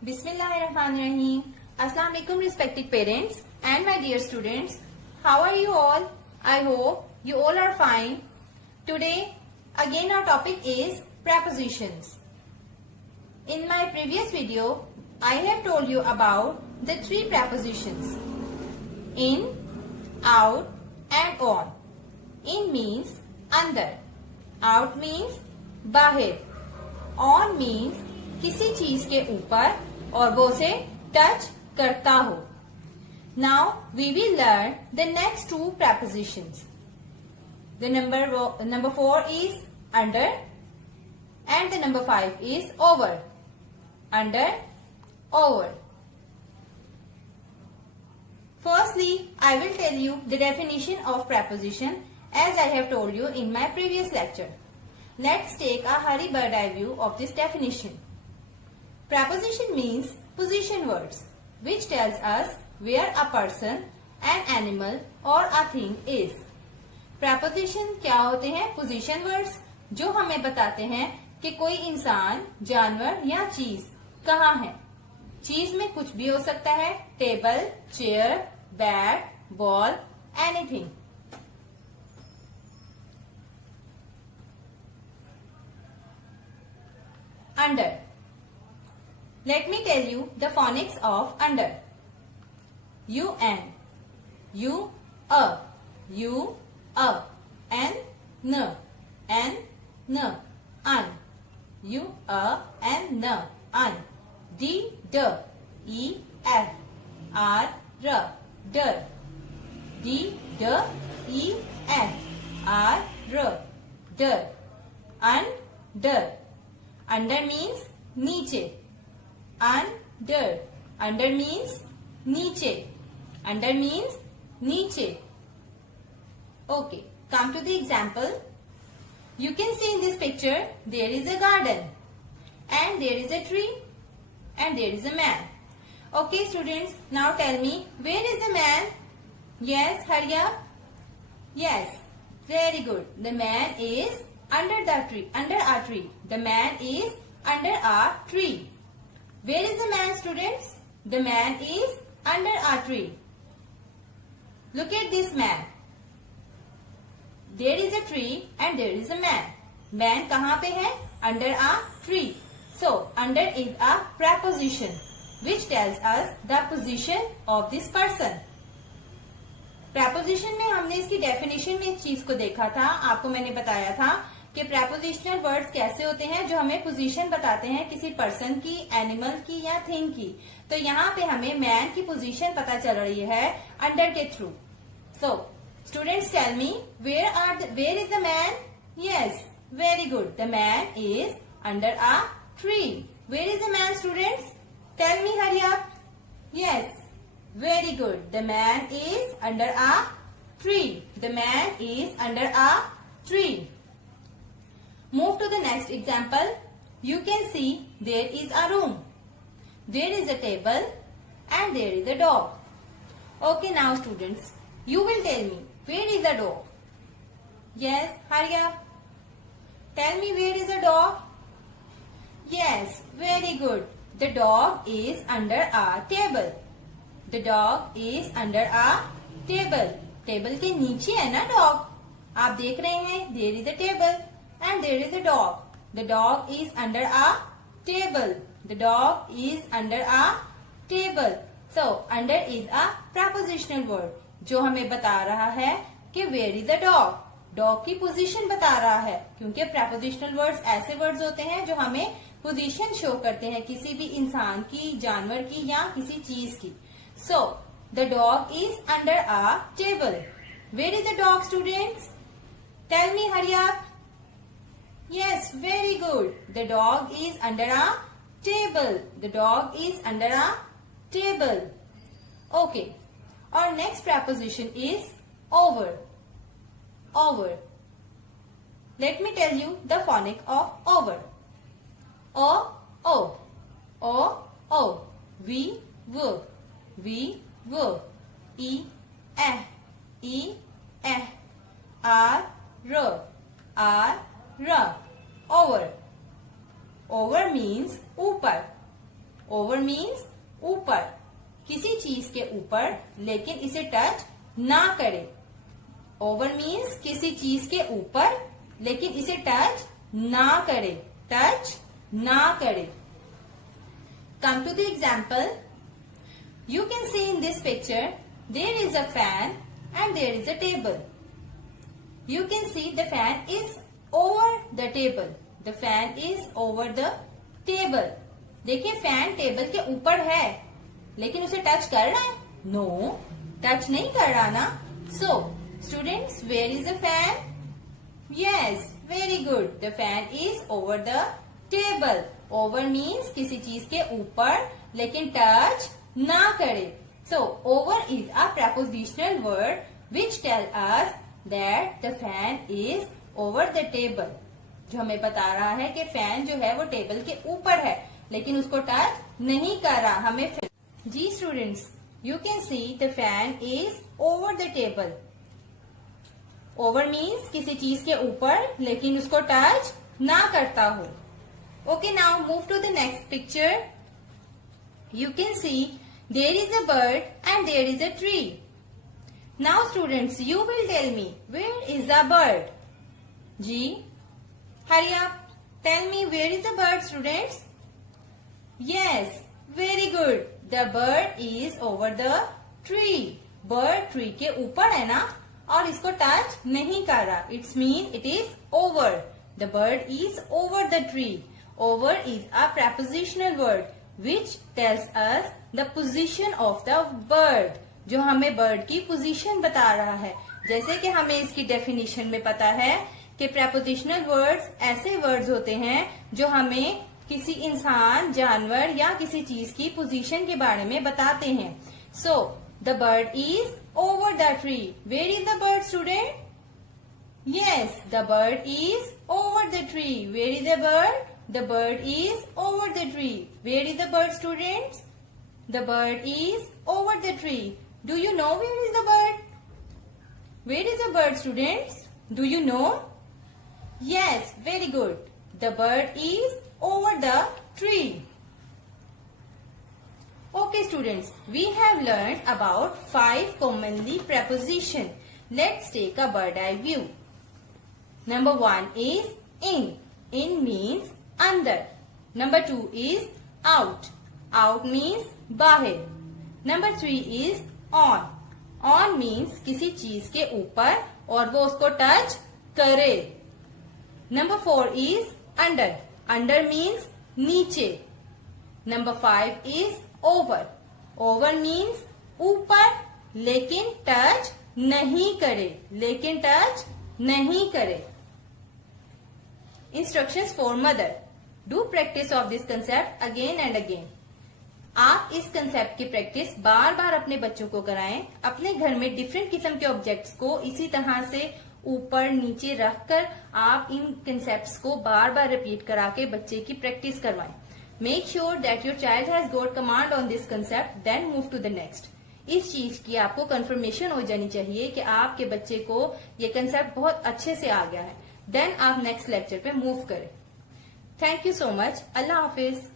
Bismillahirrahmanirrahim. Assalamu alaikum respected parents and my dear students. How are you all? I hope you all are fine. Today again our topic is prepositions. In my previous video I have told you about the three prepositions. In, out and on. In means अंदर. Out means बाहर. On means किसी चीज के ऊपर और वो उसे touch करता हो. Now we will learn the next two prepositions. The number 4 is under and the number 5 is over. Under, over. Firstly, I will tell you the definition of preposition as I have told you in my previous lecture. Let's take a hurry bird eye view of this definition. Preposition means position words which tells us where a person, an animal or a thing is. Preposition क्या होते हैं? Position words जो हमें बताते हैं कि कोई इंसान, जानवर या चीज कहाँ है. चीज में कुछ भी हो सकता है. Table, chair, bat, ball, anything. Under. Let me tell you the phonics of under. UN, U, U, N, N, un, U, N, un, D, E, F, R, dir, D, E, F, R, dir, under. Under means नीचे. Under. Under means नीचे. Under means नीचे. Okay. Come to the example. You can see in this picture there is a garden and there is a tree and there is a man. Okay students, now tell me where is the man? Yes, hurry up. Yes, very good. The man is under the tree, under a tree. The man is under a tree. Where is the man, students? The man is under a tree. Look at this man. There is a tree and there is a man. Man कहाँ पे है? Under a tree. So, under is a preposition which tells us the position of this person. Preposition में हमने इसकी definition में इस चीज को देखा था. आपको मैंने बताया था कि prepositional words कैसे होते हैं जो हमें position बताते हैं किसी person की, animal की या thing की. तो यहाँ पे हमें man की position पता चल रही है under के through. So, students tell me where is the man? Yes, very good. The man is under a tree. Where is the man, students? Tell me, hurry up. Yes, very good. The man is under a tree. The man is under a tree. Move to the next example. You can see there is a room. There is a table and there is a dog. Okay, now students, you will tell me where is the dog? Yes, hurry up. Tell me where is the dog? Yes, very good. The dog is under a table. The dog is under a table. Table के नीचे है ना dog. आप देख रहे हैं there is a table and there is a dog. The dog is under a table. The dog is under a table. So, under is a prepositional word जो हमें बता रहा है कि where is the dog. Dog की position बता रहा है क्योंकि prepositional words ऐसे words होते हैं जो हमें position show करते हैं किसी भी इंसान की, जानवर की या किसी चीज की. So, the dog is under a table. Where is the dog, students? Tell me, hurry up. Yes, very good. The dog is under a table. The dog is under a table. Okay. Our next preposition is over. Over. Let me tell you the phonic of over. O, O. O, O. V, V. V, V. E, E. E, E. R, R. R, R. Over. Over means ऊपर. Over means ऊपर, किसी चीज के ऊपर लेकिन इसे touch ना करे। ओवर मीन्स किसी चीज के ऊपर लेकिन इसे टच ना करे, टच ना करे। Come to the example, you can see in this picture there is a fan and there is a table. You can see the fan is over the table. The fan is over the table. देखिए fan table के ऊपर है लेकिन उसे touch कर रहा है? No, touch नहीं कर रहा ना। So students, where is the fan? Yes, very good, the fan is over the table. Over means किसी चीज के ऊपर लेकिन टच ना करे। So over is a prepositional word which tell us that the fan is over the table. जो हमें बता रहा है कि फैन जो है वो टेबल के ऊपर है लेकिन उसको टच नहीं कर रहा। हमें जी students, you can see the fan is over the table. Over means किसी चीज के ऊपर लेकिन उसको टच ना करता हो। Okay, now move to the next picture. You can see there is a bird and there is a tree. Now students, you will tell me, where is the bird? Ji, hurry up. Tell me, where is the bird, students? Yes, very good. The bird is over the tree. Bird tree के ऊपर है ना और इसको touch नहीं कर रहा. It's mean it is over. The bird is over the tree. Over is a prepositional word which tells us the position of the bird, जो हमें बर्ड की पोजीशन बता रहा है। जैसे कि हमें इसकी डेफिनेशन में पता है कि prepositional words ऐसे वर्ड्स होते हैं जो हमें किसी इंसान, जानवर या किसी चीज की पोजीशन के बारे में बताते हैं। So the bird is over the tree. Where is the bird, student? Yes, the bird is over the tree. Where is the bird? The bird is over the tree. Where is the bird, students? The bird is over the tree. Do you know where is the bird? Where is the bird, students? Do you know? Yes, very good. The bird is over the tree. Okay, students, we have learned about 5 commonly preposition. Let's take a bird eye view. Number 1 is in. In means अंदर. Number 2 is out. Out means बाहर. Number 3 is on. On means किसी चीज के ऊपर और वो उसको touch करे. Number 4 is under. Under means नीचे. Number 5 is over. Over means ऊपर लेकिन टच नहीं करे. लेकिन टच नहीं करे. Instructions for mother. Do practice of this concept again and again. आप इस कंसेप्ट की प्रैक्टिस बार बार अपने बच्चों को कराएं। अपने घर में डिफरेंट किस्म के ऑब्जेक्ट्स को इसी तरह से ऊपर नीचे रखकर आप इन कंसेप्ट्स को बार बार रिपीट करा के बच्चे की प्रैक्टिस करवाएं। Make sure that your child has got command on this concept, then move to the next. इस चीज की आपको कंफर्मेशन हो जानी चाहिए कि आपके बच्चे को ये कंसेप्ट बहुत अच्छे से आ गया है, देन आप नेक्स्ट लेक्चर पे मूव करें। Thank you so much. Allah Hafiz.